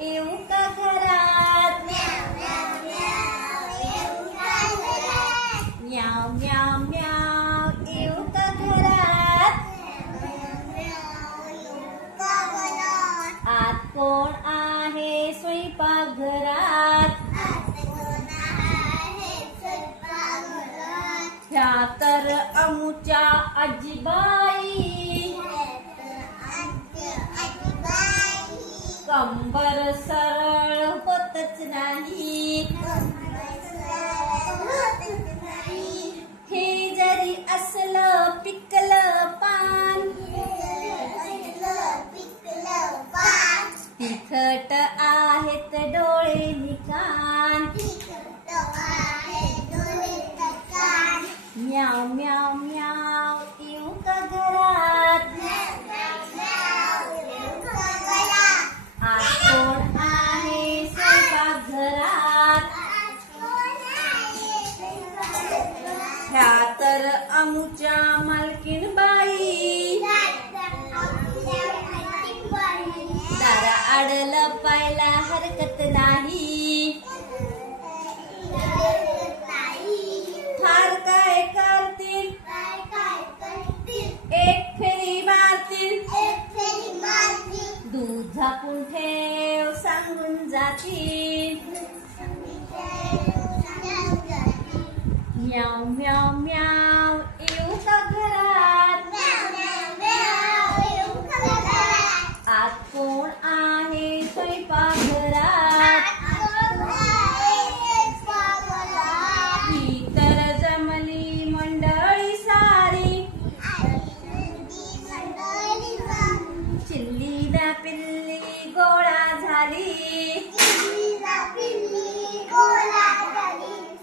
येऊ का घरात? म्याव म्याव म्याव येऊ का घरात? आत कोण आहे स्वयंपाकघरात? ह्या तर अमुच्या आजीबाई, कंबर सरळ होतच नाही. हे जरी असलं पिकलं पान, तिखट आहेत डोळे निकान. म्याव म्याव म्याव येऊ का घरात? आज कोण आहे स्वयंपाकघरात? ह्या तर अमुच्या मालकीणबाई, दारा आड लपायला हरकत नाही. फार काय करतील, एक फेरी मारतील. दूध झाकून ठेव सांगून जातील. म्याव म्याव म्याव येऊ का घरात? आज कोण आहे स्वयंपाकघरात? ही तर जमली मंडळी सारी, चिल्ली ना पिल्ली गोळा झाली.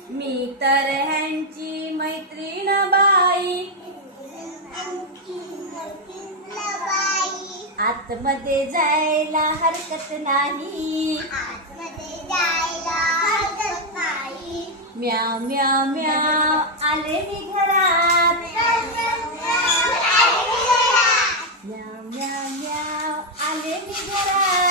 मी तर ह्यांची मैत्रीण बाई, आतमध्ये जायला हरकत नाही. म्याव म्याव म्याव आले मी घरात. म्याव म्याव म्याव आले मी घरात.